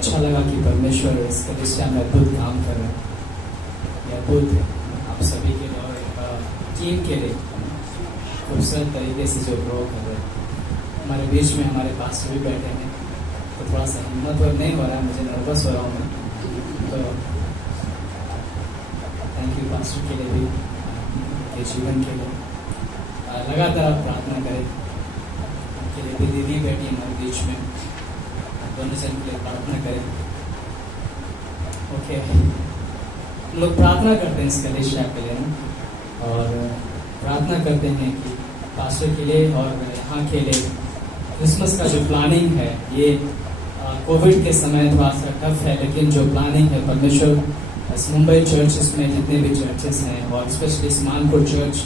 अच्छा लगा कि परमेश्वर इस कलीसिया में अद्भुत काम कर रहे हैं। ये अद्भुत है आप सभी के लिए और टीम के लिए खूबसूरत तरीके से जो ग्रो कर रहे हैं। हमारे बीच में हमारे पास्टर भी बैठे हैं, तो थोड़ा सा हिम्मत और नहीं हो रहा है, मुझे नर्वस हो रहा हूँ मैं। तो थैंक यू पास्टर के लिए भी, के जीवन के लिए लगातार आप प्रार्थना करें। के लिए भी दीदी बैठी हमारे बीच में, दोनों जन के लिए प्रार्थना करें। ओके, हम लोग प्रार्थना करते हैं इस कलीसिया के लिए ना, और प्रार्थना करते हैं कि पास्टर के लिए और यहाँ के लिए क्रिसमस का जो प्लानिंग है, ये कोविड के समय थोड़ा सा टफ है, लेकिन जो प्लानिंग है परमेश्वर इस मुंबई चर्चेस में जितने भी चर्चेस हैं और स्पेशली इस मानपुर चर्च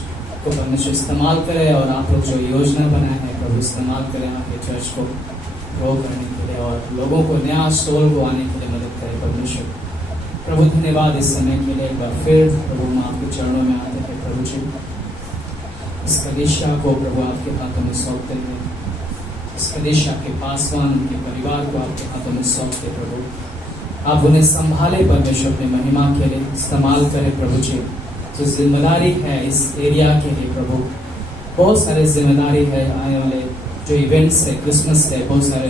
को परमेश्वर इस्तेमाल करे, और आप लोग जो योजना बनाए हैं प्रभु इस्तेमाल करें आपके चर्च को ग्रो करने के लिए और लोगों को नया सोल को आने के लिए मदद करे परमेश्वर। प्रभु धन्यवाद इस समय के लिए एक बार फिर प्रभु हम आपके चरणों में आते हैं। प्रभु जी इस कलीसिया को प्रभु आपके हाथों में सौंपते हैं, इस कलीसिया के पासवान उनके परिवार को आपके हाथों में सौंपते प्रभु, आप उन्हें संभाले परमेश्वर अपनी महिमा के लिए इस्तेमाल करें प्रभु जी। जो जिम्मेदारी है इस एरिया के लिए प्रभु, बहुत सारे जिम्मेदारी है, आने वाले जो इवेंट्स है, क्रिसमस है, बहुत सारे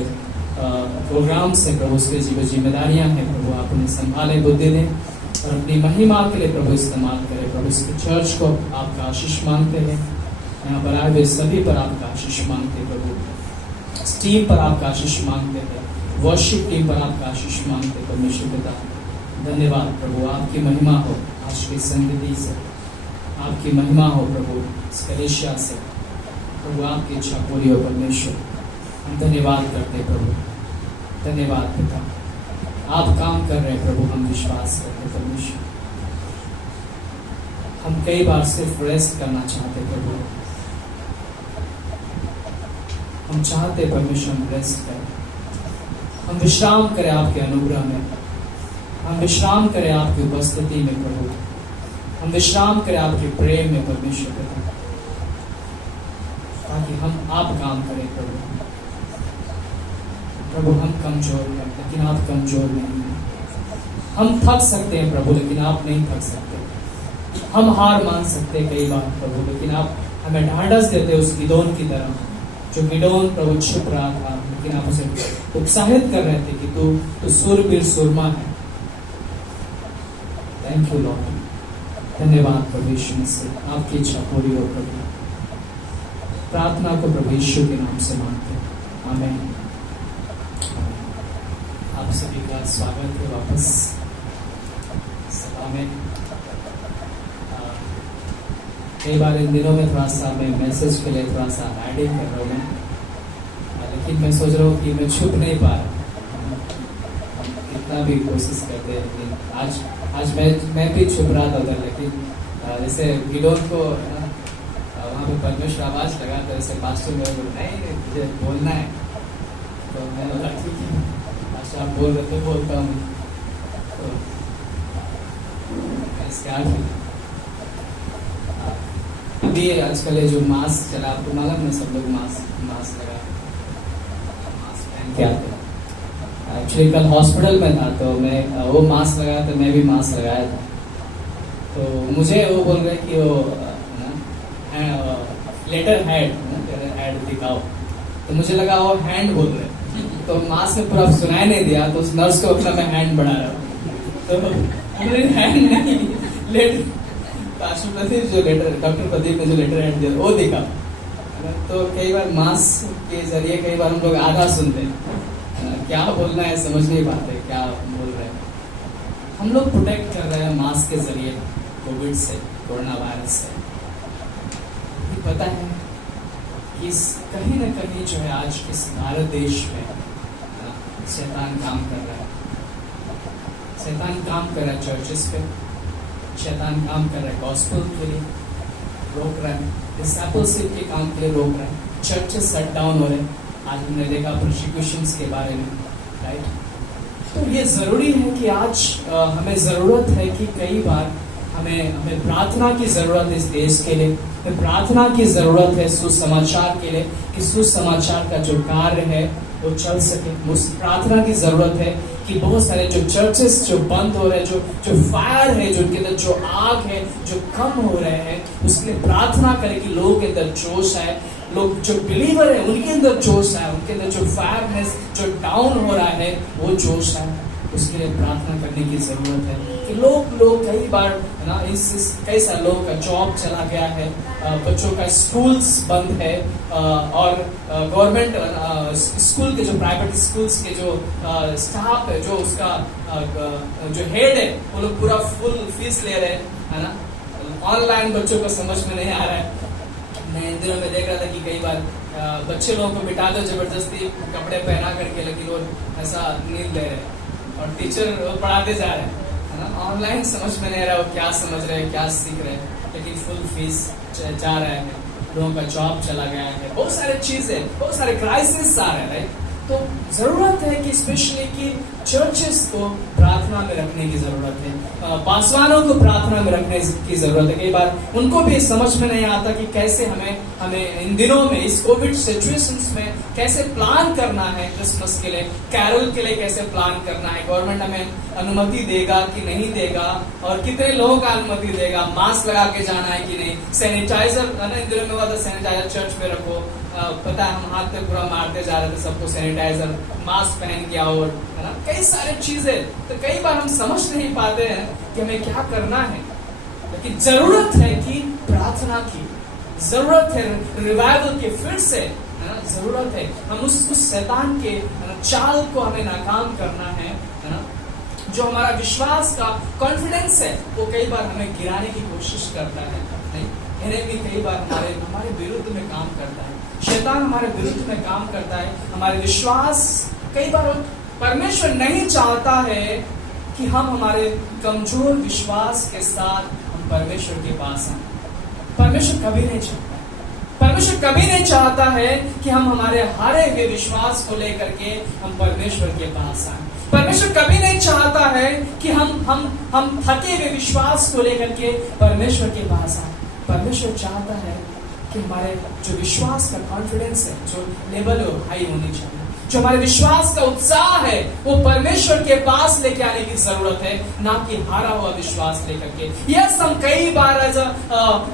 प्रोग्राम्स है प्रभु, उसके जो जिम्मेदारियां हैं प्रभु आप उन्हें संभाले, बुद्धि दें और अपनी महिमा के लिए प्रभु इस्तेमाल करें प्रभु। इसके चर्च को आपका आशीष मांगते हैं, यहाँ पर आए हुए सभी पर आपका आशीष मांगते हैं प्रभु, इस टीम पर आपका आशीष मांगते हैं, वर्शिप टीम पर आपका आशीष मांगते हैं परमेश्वर पिता। धन्यवाद प्रभु, आपकी महिमा हो आज की संगति से, आपकी महिमा हो प्रभु इस कलीसिया से प्रभु, आपकी इच्छा पूरी हो परमेश्वर। हम धन्यवाद करते प्रभु, धन्यवाद पिता, आप काम कर रहे हैं प्रभु, हम विश्वास करते परमेश्वर। हम कई बार सिर्फ रेस्ट करना चाहते प्रभु, हम चाहते परमेश्वर हम रेस्ट करें, हम विश्राम करें आपके अनुग्रह में, हम विश्राम करें आपकी उपस्थिति में प्रभु, हम विश्राम करें आपके प्रेम में परमेश्वर पिता, ताकि हम आप काम करें प्रभु। प्रभु हम कमजोर हैं लेकिन आप कमजोर नहीं हैं, हम थक सकते हैं प्रभु लेकिन आप नहीं थक सकते, हम हार मान सकते हैं कई बार प्रभु, लेकिन आप हमें ढांढस देते उस गिदोन की तरह, जो गिदोन प्रभु छुप रहा था लेकिन आप उसे उत्साहित कर रहे थे कि तू सूरवीर सूरमा है। थैंक यू लॉर्ड, धन्यवाद प्रभु यीशु मसीह, आपकी इच्छा पूरी हो प्रभु। प्रार्थना को प्रभु यीशु के नाम से मांगते हैं, आमीन। आप सभी का स्वागत है वापस सभा में। कई बार इन दिनों में थोड़ा सा मैं मैसेज के लिए थोड़ा सा एडिंग कर रहा हूँ मैं, लेकिन मैं सोच रहा हूँ कि मैं छुप नहीं पा रहा, कितना भी कोशिश करते हैं, लेकिन आज मैं भी छुप रहा था उधर, लेकिन जैसे गिदोन को वहाँ पे परमेश्वर आवाज लगा तो जैसे पास्टर मेरे को नहीं मुझे बोलना है, तो मैं बोला ठीक है पास्टर आप बोल रहे तो बोलता हूँ, तो अभी आजकल ये जो मास्क चला आपको मालूम है, सब लोग मास्क लगा पहन के आते हैं। एक्चुअली कल हॉस्पिटल में था तो मैं वो मास्क लगाया था, मैं भी मास्क लगाया था, तो मुझे वो बोल रहे कि वो लेटर हेड दिखाओ, तो मुझे लगा वो हैंड बोल रहे, तो मास्क में पूरा सुनाई नहीं दिया, तो उस नर्स को अपना मैं हैंड बढ़ा रहा हूँ, तो हैंड नहीं लेटर, प्रदीप जो लेटर डॉक्टर प्रदीप ने जो लेटर हेड दिया वो दिखा। तो कई बार मास्क के जरिए कई बार हम लोग आधा सुनते हैं, क्या बोलना है समझ नहीं पाते क्या बोल रहे हैं। हम लोग प्रोटेक्ट कर रहे हैं मास्क के जरिए कोविड से, कोरोना वायरस से। पता है कि कहीं ना कहीं जो है आज इस भारत देश में शैतान काम कर रहा है, शैतान काम कर रहा है चर्चेस पे, शैतान काम कर रहा है गॉस्पेल के लिए रोक रहा है, डिसाइपलशिप के काम के लिए रोक रहा है, चर्चेस शट डाउन हो रहे हैं। आज हमने देखा प्रोसिक्यूशंस के बारे में, राइट। तो ये जरूरी है कि आज हमें जरूरत है कि कई बार हमें प्रार्थना की जरूरत है इस देश के लिए, हमें प्रार्थना की जरूरत है सुसमाचार के लिए, कि सुसमाचार का जो कार्य है वो चल सके। उस प्रार्थना की जरूरत है कि बहुत सारे जो चर्चेस जो बंद हो रहे हैं, जो फायर है, जो उनके अंदर जो आग है जो कम हो रहे हैं, उसके लिए प्रार्थना करें कि लोगों के अंदर जोश आए, लोग जो बिलीवर है उनके अंदर जोश आए, उनके अंदर जो फायरनेस जो डाउन हो रहा है वो जोश आए। उसके लिए प्रार्थना करने की जरूरत है कि लोग कई बार है ना, इस कई सारे लोगों का जॉब चला गया है, बच्चों का स्कूल्स बंद है, और गवर्नमेंट स्कूल के जो प्राइवेट स्कूल्स के जो स्टाफ है, जो उसका जो हेड है, वो लोग पूरा फुल फीस ले रहे हैं, है ना। ऑनलाइन बच्चों को समझ में नहीं आ रहा है। मैं इन दिनों में देख रहा था कि कई बार बच्चे लोगों को बिठा दो जबरदस्ती कपड़े पहना करके, लेकिन वो ऐसा नींद ले रहे हैं और टीचर पढ़ाते जा रहे हैं, है ना। ऑनलाइन समझ में नहीं आ रहा वो क्या समझ रहे हैं, क्या सीख रहे हैं, लेकिन फुल फीस जा रहे हैं, लोगों का जॉब चला गया है, बहुत सारे चीजें, बहुत सारे क्राइसिस आ रहे हैं। तो जरूरत है कि स्पेशली कि चर्चेस को प्रार्थना में रखने की जरूरत है, पासवानों को प्रार्थना में रखने की जरूरत है। कई बार उनको भी समझ में नहीं आता कि कैसे हमें इन दिनों में इस कोविड सिचुएशंस में कैसे प्लान करना है, क्रिसमस के लिए, कैरोल के लिए कैसे प्लान करना है, गवर्नमेंट हमें अनुमति देगा कि नहीं देगा, और कितने लोगों का अनुमति देगा, मास्क लगा के जाना है कि नहीं, सैनिटाइजर इन दिनों में हुआ था सैनिटाइजर चर्च में रखो, पता है हम हाथ पे पूरा मारते जा रहे थे, सबको सैनिटाइजर, मास्क पहन के आओ, है ना, कई सारी चीजें। तो कई बार हम समझ नहीं पाते हैं कि हमें क्या करना है, लेकिन जरूरत है कि प्रार्थना की, जरूरत है रिवाइवल के, फिर से, है ना, जरूरत है हम उस शैतान के चाल को हमें नाकाम करना है ना। जो हमारा विश्वास का कॉन्फिडेंस है वो कई बार हमें गिराने की कोशिश करता है, नहीं, इन्हें भी कई बार हमारे विरुद्ध में काम करता है, शैतान हमारे विरुद्ध में काम करता है। हमारे विश्वास कई बार परमेश्वर नहीं चाहता है कि हम हमारे कमजोर विश्वास के साथ हम परमेश्वर के पास आए। परमेश्वर कभी नहीं चाहता, परमेश्वर कभी नहीं चाहता है कि हम हमारे हारे हुए विश्वास को लेकर के हम परमेश्वर के पास आए। परमेश्वर कभी नहीं चाहता है कि हम थके हुए विश्वास को लेकर के परमेश्वर के पास आए। परमेश्वर चाहता है कि हमारे जो विश्वास का कॉन्फिडेंस है, जो लेवल है, हाई होनी चाहिए। जो हमारे विश्वास का उत्साह है वो परमेश्वर के पास लेके आने की जरूरत है, ना कि हारा हुआ विश्वास लेकर के। यस, हम कई बार एज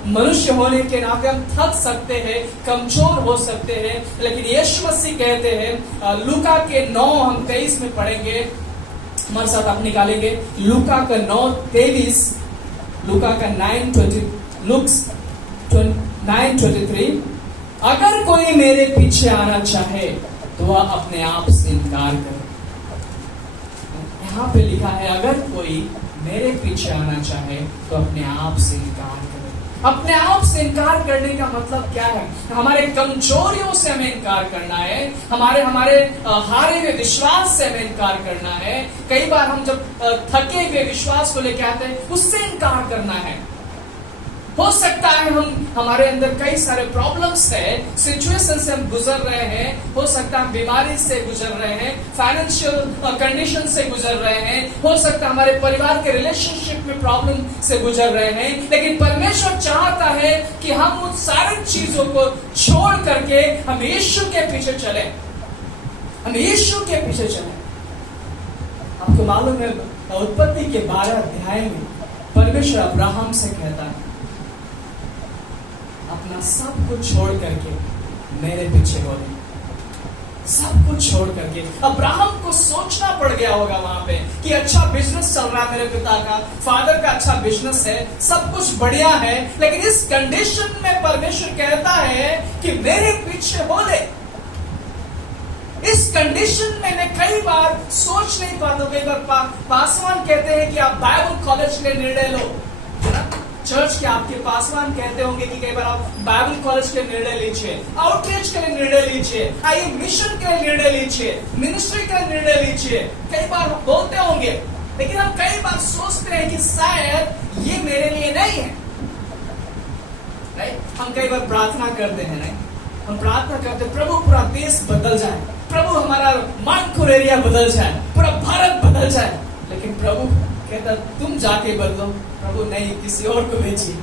मनुष्य होने के नाते हम थक सकते हैं, कमजोर हो सकते हैं, लेकिन यीशु मसीह कहते हैं, लूका के 9 हम 23 में पढ़ेंगे, हमारे साथ आप निकालेंगे, लूका का 9:23, लूका का 9:23, अगर कोई मेरे पीछे आना चाहे तो वह अपने आप से इनकार करे। यहाँ पे लिखा है अगर कोई मेरे पीछे आना चाहे तो अपने आप से इनकार करे। अपने आप से इनकार करने का मतलब क्या है? हमारे कमजोरियों से हमें इनकार करना है, हमारे हारे हुए विश्वास से हमें इनकार करना है। कई बार हम जब थके हुए विश्वास को लेकर आते हैं उससे इनकार करना है। हो सकता है हमारे अंदर कई सारे प्रॉब्लम्स है, सिचुएशन से हम गुजर रहे हैं, हो सकता है हम बीमारी से गुजर रहे हैं, फाइनेंशियल कंडीशन से गुजर रहे हैं, हो सकता है हमारे परिवार के रिलेशनशिप में प्रॉब्लम से गुजर रहे हैं, लेकिन परमेश्वर चाहता है कि हम उन सारी चीजों को छोड़ करके हम यीशु के पीछे चले, हम यीशु के पीछे चले। आपको मालूम है उत्पत्ति के 12 अध्याय में परमेश्वर अब्राहम से कहता है अपना सब कुछ छोड़ करके मेरे पीछे हो, सब कुछ छोड़ करके। अब्राहम को सोचना पड़ गया होगा वहां पे कि अच्छा बिजनेस चल रहा है, मेरे पिता का, फादर का अच्छा बिजनेस है, सब कुछ बढ़िया है, लेकिन इस कंडीशन में परमेश्वर कहता है कि मेरे पीछे हो ले। इस कंडीशन में मैं कई बार सोच नहीं पाता। कई बार पासवान कहते हैं कि आप बाइबल कॉलेज के निर्णय लो, चर्च के आपके पासवान कहते होंगे कि कई बार आप बाइबल कॉलेज के निर्णय लीजिए, आउटरीच के लिए निर्णय लीजिए, आइए मिशन के लिए निर्णय लीजिए, मिनिस्ट्री का निर्णय लीजिए। कई बार बोलते होंगे, लेकिन हम कई बार सोचते हैं कि शायद ये मेरे लिए नहीं है। नहीं, हम कई बार प्रार्थना करते हैं, नहीं, हम प्रार्थना करते प्रभु पूरा देश बदल जाए, प्रभु हमारा मानकुर एरिया बदल जाए, पूरा भारत बदल जाए, लेकिन प्रभु कहता तुम जाके बदलो। प्रभु नहीं, किसी और को भेजिए।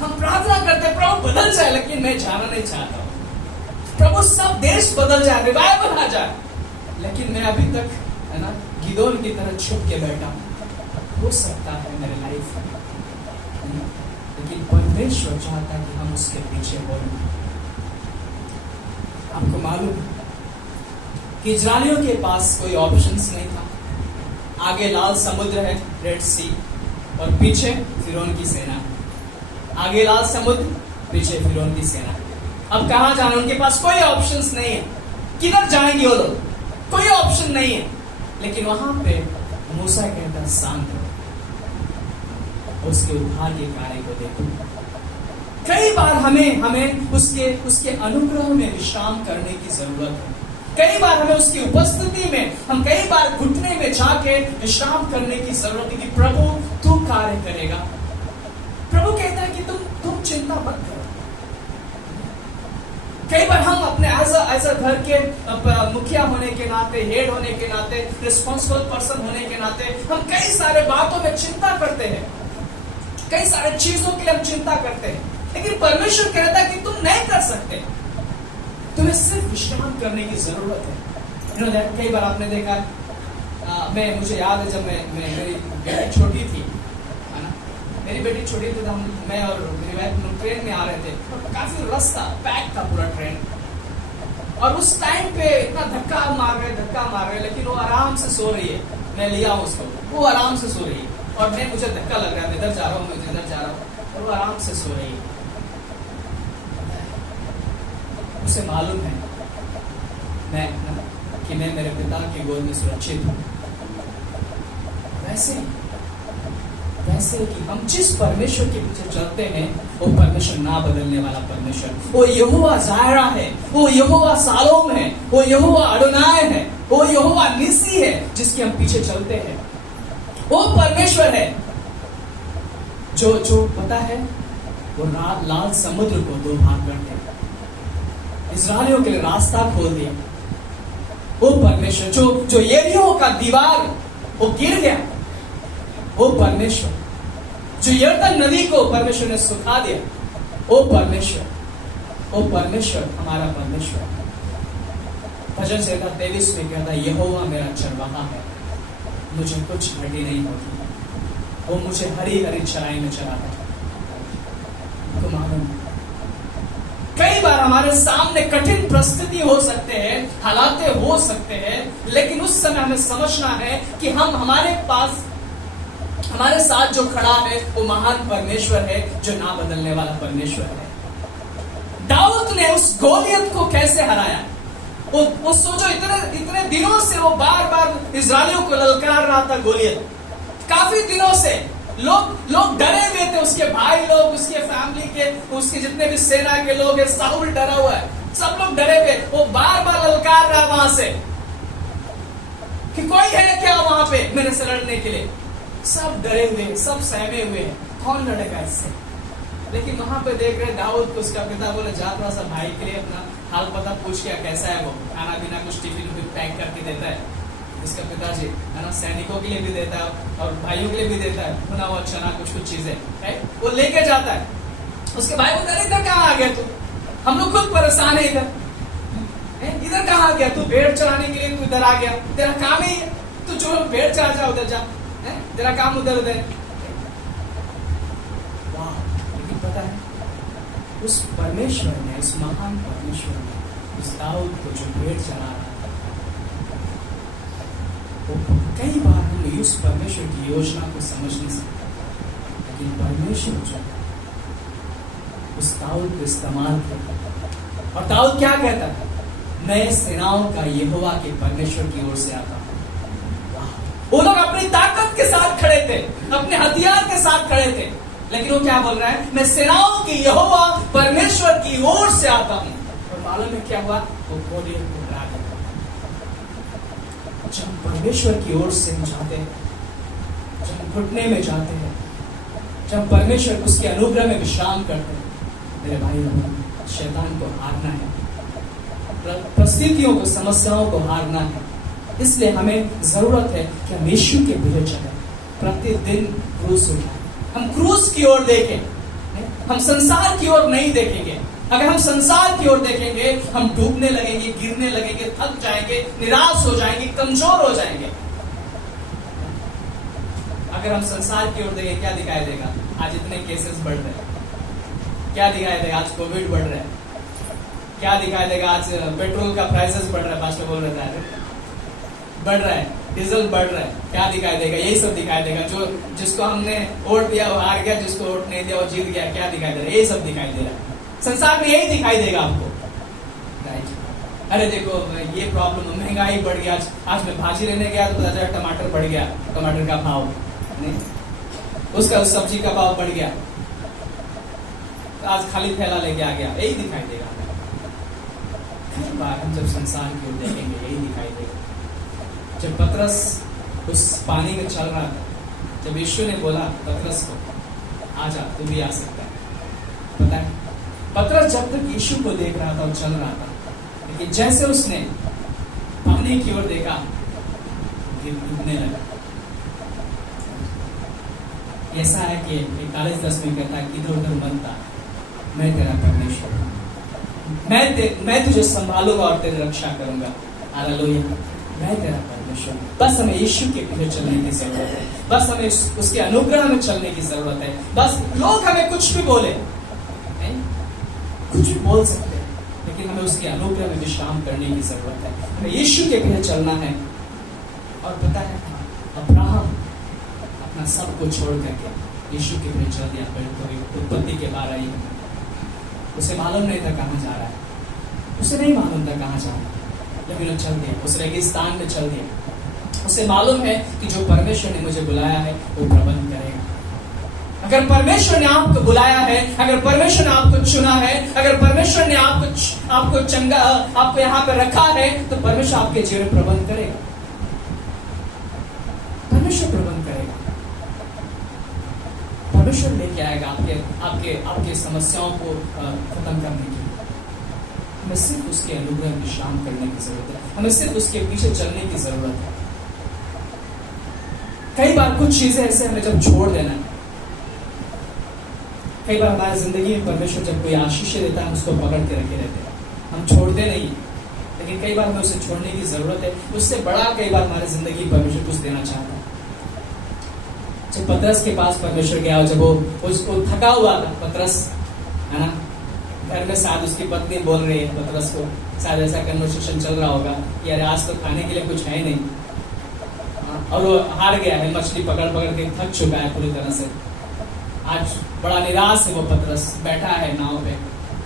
हम प्रार्थना करते प्रभु बदल जाए, लेकिन मैं जाना नहीं चाहता हूं। प्रभु सब देश बदल जाए, रिवाइवल आ जाए, लेकिन मैं अभी तक है ना गिदोन की तरह छुप के बैठा हूं। हो सकता है मेरे लाइफ में, लेकिन परमेश्वर चाहता है कि हम उसके पीछे बोलें। आपको मालूम है कि इजरायलियों के पास कोई ऑप्शंस नहीं था। आगे लाल समुद्र है, रेड सी, और पीछे फिरौन की सेना। आगे लाल समुद्र, पीछे फिरौन की सेना। अब कहां जाना, उनके पास कोई ऑप्शंस नहीं है। किधर जाएंगे वो लोग, कोई ऑप्शन नहीं है। लेकिन वहां पे मूसा कहता है शांत हो, उसके उद्धार के कार्य को देखो। कई बार हमें उसके अनुग्रह में विश्राम करने की जरूरत है। कई बार हमें उसकी उपस्थिति में, हम कई बार घुटने में जाके विश्राम करने की जरूरत है कि प्रभु तू कार्य करेगा। प्रभु कहता है कि तुम चिंता मत करो। कई बार हम अपने एज अ घर के मुखिया होने के नाते, हेड होने के नाते, रिस्पॉन्सिबल पर्सन होने के नाते, हम कई सारे बातों में चिंता करते हैं, कई सारे चीजों के लिए हम चिंता करते हैं। लेकिन परमेश्वर कहता है कि तुम नहीं कर सकते, तुम्हें सिर्फ विश्राम करने की जरूरत है। कई बार आपने देखा, मुझे याद है जब मेरी बेटी छोटी थी, है ना, मेरी बेटी छोटी थी, तो मैं और मेरी वाइफ लोग ट्रेन में आ रहे थे, और काफी रास्ता पैक था पूरा ट्रेन, और उस टाइम पे इतना धक्का मार रहे, लेकिन वो आराम से सो रही है। मैं लिया उसको, वो आराम से सो रही है, और मुझे धक्का लग रहा है, मैं इधर जा रहा हूँ, मैं इधर जा रहा हूँ, और वो आराम से सो रही है। उसे मालूम है कि मैं मेरे पिता की गोद में सुरक्षित हूं। वैसे कि हम जिस परमेश्वर के पीछे चलते हैं, वो परमेश्वर ना बदलने वाला परमेश्वर, वो यहोवा जायरा है, वो यहोवा सालोम है, वो यहोवा अडोनाय है, वो यहोवा निसी है, जिसके हम पीछे चलते हैं। वो परमेश्वर है जो पता है, वो लाल समुद्र को दो भाग कर दिया, इस्राएलियों के लिए रास्ता खोल दिया। वो परमेश्वर जो यरीहो का दीवार वो गिर गया, वो परमेश्वर जो यरदन नदी को परमेश्वर ने सुखा दिया, वो परमेश्वर हमारा परमेश्वर। भजन संहिता 23 में कहता है, यहोवा मेरा चरवाहा है, मुझे कुछ घटी नहीं होती, वो मुझे हरी हरी चराई में चराता है। तो मालूम, कई बार हमारे सामने कठिन परिस्थिति हो सकते हैं, हालातें हो सकते हैं, लेकिन उस समय हमें समझना है कि हमारे साथ जो खड़ा है वो महान परमेश्वर है, जो ना बदलने वाला परमेश्वर है। दाऊद ने उस गोलियत को कैसे हराया? वो सोचो, इतने दिनों से वो बार बार इस्राएलियों को ललकार रहा था गोलियत। काफी दिनों से लोग डरे हुए थे, उसके भाई लोग, उसके फैमिली के, उसके जितने भी सेना के लोग हैं, साउल डरा हुआ है, सब लोग डरे हुए। वो बार बार ललकार रहा वहां से कि कोई है क्या वहां पे मेरे से लड़ने के लिए। सब डरे हुए, सब सहमे हुए, कौन लड़ेगा इससे? लेकिन वहां पे देख रहे दाऊद को उसका पिता बोले, जा थोड़ा सा भाई के लिए अपना हाल पता पूछ के, कैसा है वो, खाना पीना कुछ टिफिन पैक करके देता है। इसका पिताजी है ना, सैनिकों के लिए भी देता है और भाइयों के लिए भी देता है, भुना हुआ चना, कुछ चीजें, राइट, वो लेके जाता है। उसके भाई बोलते, इधर कहाँ आ गया तू, हम लोग खुद परेशान है, इधर कहाँ आ गया तू, भेड़ चराने के लिए तू इधर आ गया, तेरा काम ही है, तू जो भेड़ चरा जा, उधर जा, तेरा काम उधर। वाह, लेकिन पता है उस परमेश्वर ने, उस महान परमेश्वर ने उस दाऊद को जो भेड़ चरा रहा, कई बार हम उस परमेश्वर की योजना को समझ नहीं सकते, लेकिन परमेश्वर जो उस दाऊद को इस्तेमाल करता। और दाऊद क्या कहता है? मैं सेनाओं का यहोवा के परमेश्वर की ओर से आता हूं। वो लोग अपनी ताकत के साथ खड़े थे, अपने हथियार के साथ खड़े थे, लेकिन वो क्या बोल रहा है? मैं सेनाओं की यहोवा परमेश्वर की ओर से आता हूं। और मालूम है क्या हुआ? वो गोलियत को हरा दिया। जब परमेश्वर की ओर से हम जाते हैं, जब घुटने में जाते हैं, जब परमेश्वर उसके अनुग्रह में विश्राम करते हैं, मेरे भाई बहन, शैतान को हारना है, परिस्थितियों को, समस्याओं को हारना है। इसलिए हमें जरूरत है कि हम यीशु के पीछे चलें, प्रतिदिन क्रूस उठाएं, हम क्रूस की ओर देखें, हम संसार की ओर नहीं देखेंगे। अगर हम संसार की ओर देखेंगे, हम डूबने लगेंगे, गिरने लगेंगे, थक जाएंगे, निराश हो जाएंगे, कमजोर हो जाएंगे। अगर हम संसार की ओर देखें, क्या दिखाई देगा? आज इतने केसेस बढ़ रहे हैं, क्या दिखाई देगा? आज कोविड बढ़ रहा है, क्या दिखाई देगा? आज पेट्रोल का प्राइसेस बढ़ रहा है, पास्टर बोल रहा है बढ़ रहा है, डीजल बढ़ रहा है, क्या दिखाई देगा? यही सब दिखाई देगा। जो जिसको हमने वोट दिया वो हार गया, जिसको वोट नहीं दिया वो जीत गया, क्या दिखाई दे रहा है? यही सब दिखाई दे रहा है। संसार में यही दिखाई देगा आपको, राइट? अरे देखो ये प्रॉब्लम, महंगाई बढ़ गया। आज मैं भाजी लेने गया तो पता चला टमाटर बढ़ गया, टमाटर का भाव नहीं, उसका उस सब्जी का भाव बढ़ गया, तो आज खाली थैला लेके आ गया। यही दिखाई देगा। कई बार हम जब संसार की ओर देखेंगे, यही दिखाई देगा। जब पतरस उस पानी में चल रहा था, जब यीशु ने बोला पतरस को, आजा तू भी आ सकता है, पता है पतरस जब तक यीशु को देख रहा था और चल रहा था, लेकिन जैसे उसने पानी की ओर देखा, डूबने लगा। ऐसा है कि 41:10 में कहता है, इधर उधर बनता, मैं तेरा परमेश्वर, मैं तुझे संभालूंगा और तेरी रक्षा करूंगा। हालेलुया, मैं तेरा परमेश्वर। बस हमें यीशु के पीछे चलने की जरूरत है, बस हमें उसके अनुग्रह में चलने की जरूरत है। बस लोग हमें कुछ भी बोले, नहीं कुछ भी बोल सकते हैं, लेकिन हमें उसके अनुग्रह में विश्राम करने की जरूरत है। हमें यीशु के पीछे चलना है। और पता है अब्राहम अपना सब कुछ छोड़ करके यीशु के पीछे चल दिया। उत्पत्ति के 12 में उसे मालूम नहीं था कहाँ जा रहा है, उसे नहीं मालूम था कहाँ जा रहा है, लेकिन वो चल दिया, उस रेगिस्तान में चल दिया। उसे मालूम है कि जो परमेश्वर ने मुझे बुलाया है वो प्रबंध करेगा। अगर परमेश्वर ने आपको बुलाया है, अगर परमेश्वर ने आपको चुना है, अगर परमेश्वर ने आपको चंगा, आपको यहाँ पे रखा है, तो परमेश्वर आपके जीवन प्रबंध करेगा। परमेश्वर प्रबंध करेगा, परमेश्वर लेके आएगा आपके समस्याओं को खत्म करने के लिए। हमें सिर्फ उसके अनुग्रह में विश्राम करने की जरूरत है, हमें सिर्फ उसके पीछे चलने की जरूरत है। कई बार कुछ चीजें ऐसे हमें जब छोड़ देना है, कई बार हमारी जिंदगी में परमेश्वर जब कोई आशीष देता है, हम उसको पकड़ के रखे रहते हैं, हम छोड़ते नहीं, लेकिन कई बार हमें उसे छोड़ने की जरूरत है। उससे बड़ा कई बार हमारी जिंदगी परमेश्वर कुछ देना चाहता है। जब पतरस के पास परमेश्वर गया, जब वो थका हुआ था, पतरस है ना, घर में शायद उसकी पत्नी बोल रही है पतरस को, शायद ऐसा कन्वर्सेशन चल रहा होगा कि अरे आज तो खाने के लिए कुछ है नहीं, और वो हार गया है, मछली पकड़ पकड़ के थक चुका है पूरी तरह से। आज बड़ा निराश है वो पतरस, बैठा है नाव पे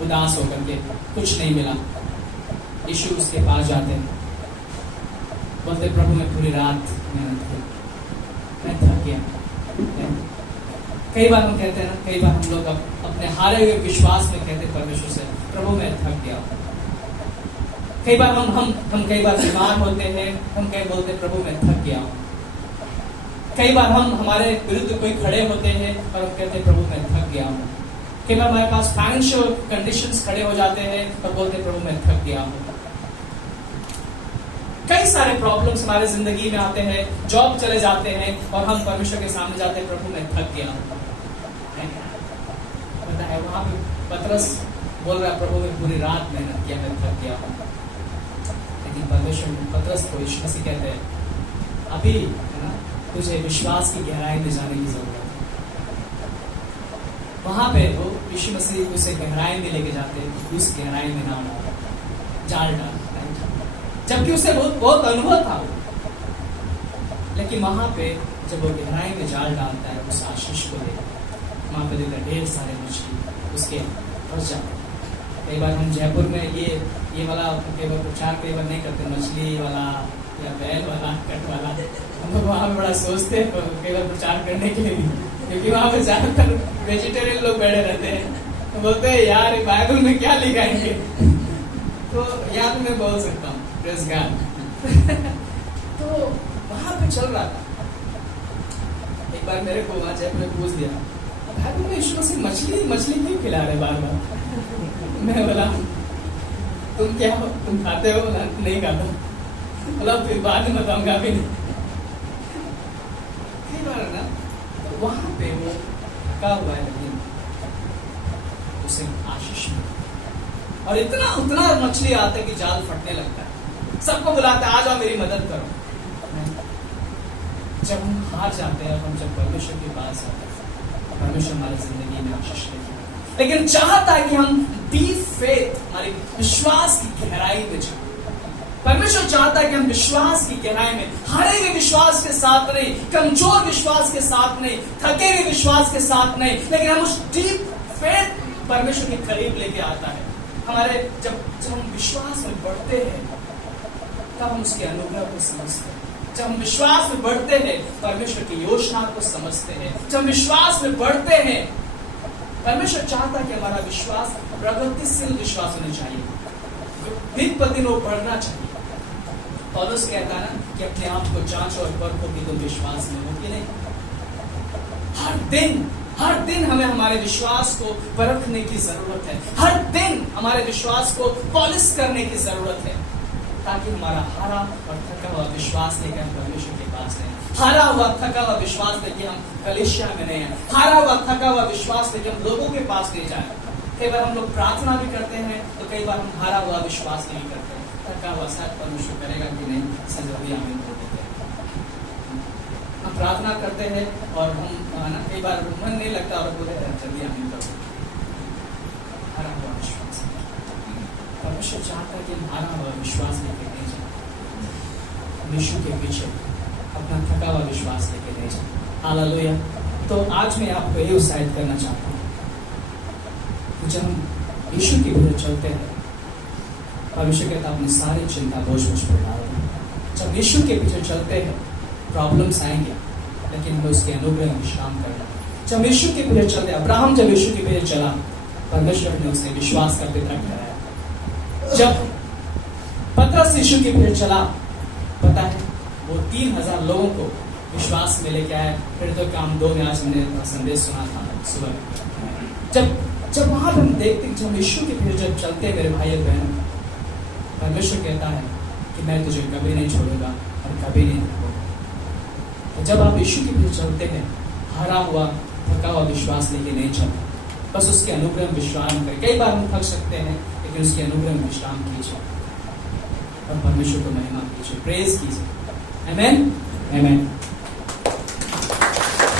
उदास होकर के, कुछ नहीं मिला। यीशु उसके पास जाते हैं, बोलते प्रभु मैं पूरी रात मेहनत की, मैं थक गया। कई बार हम कहते हैं ना, कई बार हम लोग अपने हारे हुए विश्वास में कहते हैं परमेश्वर से, प्रभु मैं थक गया। कई बार हम कई बार बीमार होते हैं, हम कई बोलते हैं प्रभु मैं थक गया। कई बार हम हमारे विरुद्ध कोई खड़े होते हैं और हम कहते हैं प्रभु मैं थक गया हूँ। कई बार हमारे पास फाइनेंशियल कंडीशंस खड़े हो जाते हैं और बोलते हैं प्रभु मैं थक गया हूँ। कई सारे प्रॉब्लम्स हमारे जिंदगी में आते हैं, जॉब चले जाते हैं और हम परमेश्वर के सामने जाते हैं, प्रभु मैं थक गया हूँ। पता है वहां पे पतरस बोल रहा है प्रभु मैं पूरी रात मेहनत किया, मैं थक गया हूँ। लेकिन परमेश्वर पतरस को यीशु मसीह कहते हैं अभी है ना, तुझे विश्वास की गहराई में जाने की जरूरत है। वहां पे वो यीशु मसीह उसे गहराई में लेके जाते हैं, उस गहराई में नाम जाल डाल, जबकि उसे बहुत अनुभव था, लेकिन वहां पे जब वो गहराई में जाल डालता है उस आशीष को लेकर, वहां पे देखता ढेर सारे मछली उसके फंस जाते। कई बार हम जयपुर में ये वाला कई बार प्रचार कई बार नहीं करते, मछली वाला या बैल वाला कट वाला, हम लोग वहाँ पे बड़ा सोचते हैं कई बार प्रचार करने के लिए भी, क्योंकि वहाँ पे ज्यादातर वेजिटेरियन लोग बैठे रहते हैं, तो बोलते हैं यार बाइबल में क्या लिखा है, तो यहाँ पे मैं बोल सकता हूँ प्रेज़ गॉड। तो वहां पे चल रहा था, एक बार मेरे को वहां जयपुर में पूछ दिया बाइबल में यीशु मसीह मछली क्यों खिला रहे बार बार। मैं बोला तुम क्या हो, तुम खाते हो? बोला नहीं खाता। बोला फिर बाद में बताऊंगा भी नहीं। कई बार ना तो वहां पे वो थका हुआ है, लेकिन उसे आशीष मिली, और इतना उतना मछली आता है कि जाल फटने लगता है। सबको बुलाते हैं, आ जाओ मेरी मदद करो। जब हम हार जाते हैं, हम जब परमेश्वर के पास आते हैं, परमेश्वर हमारी जिंदगी में आशीष लेके आता है। लेकिन चाहता है कि हम डीप फेथ, हमारे विश्वास की गहराई में जाए। परमेश्वर चाहता है कि हम विश्वास की गहराई में, हारे हुए विश्वास के साथ नहीं, कमजोर विश्वास के साथ नहीं, थके हुए विश्वास के साथ नहीं, लेकिन हम उस डीप फेथ परमेश्वर के करीब लेके आता है। हमारे जब हम विश्वास में बढ़ते हैं, तब हम उसके अनुग्रह को समझते हैं। जब हम विश्वास में बढ़ते हैं, परमेश्वर की योजना को समझते हैं। जब हम विश्वास में बढ़ते हैं, परमेश्वर चाहता है कि हमारा विश्वास प्रगतिशील विश्वास होना चाहिए, दिन पर दिन वो बढ़ना चाहिए। पौलुस कहता है ना कि अपने आप को जांचो और परखो कि तुम विश्वास में हो कि नहीं। हर दिन हमें हमारे विश्वास को परखने की जरूरत है। हर दिन हमारे विश्वास को पॉलिश करने की जरूरत है, ताकि हमारा हारा और थका हुआ विश्वास लेकर हम परमेश्वर के पास नहीं, हारा हुआ थका हुआ विश्वास लेके हम कलीसिया में नहीं है, हारा हुआ थका हुआ विश्वास लेके हम लोगों के पास ले जाए। कई बार हम लोग प्रार्थना भी करते हैं, तो कई बार हम हारा हुआ विश्वास नहीं करते हैं। थका हुआ शायद परमेश्वर करेगा कि नहीं, जल्दी आमीन बोल देते हैं। हम प्रार्थना करते हैं और हम कई बार मन नहीं लगता और बोलते हैं जल्दी आमीन करो। हारा हुआ विश्वास, परमेश्वर चाहता है कि हम हारा हुआ विश्वास लेके नहीं जाए, यीशु के पीछे अपना थका हुआ विश्वास लेके नहीं जाए। हालेलुया। तो आज मैं आपको ये उत्साहित करना चाहता हूँ, जब हम यीशु के पीछे चलते हैं, परमेश्वर कहता है अपनी सारी चिंता बोझ मुझ पर डाल दो। जब यीशु के पीछे चलते हैं, प्रॉब्लम्स आएंगे, लेकिन हमें उसके अनुग्रह में विश्राम करना। जब यीशु के पीछे चलते, अब्राहम जब यीशु के पीछे चला, परमेश्वर ने उसे विश्वास का पिता ठहराया। जब पतरस यीशु के पीछे चला, पता है वो 3000 लोगों को विश्वास में लेके आया। फिर तो काम 2 में आज मैंने संदेश सुना था सुबह। जब वहां पर हम देखते हैं, जब यीशु के पीछे जब चलते हैं मेरे भाई और बहन, परमेश्वर कहता है कि मैं तुझे कभी नहीं छोड़ूंगा और कभी नहीं देखूंगा। तो जब आप यीशु के पीछे चलते हैं, हारा हुआ थका हुआ विश्वास लेके नहीं चलते, बस उसके अनुग्रह में विश्राम करें। कई बार हम थक सकते हैं, लेकिन उसके अनुग्रह में विश्राम कीजिए और परमेश्वर को महिमा कीजिए, प्रेज कीजिए। आमेन, आमेन।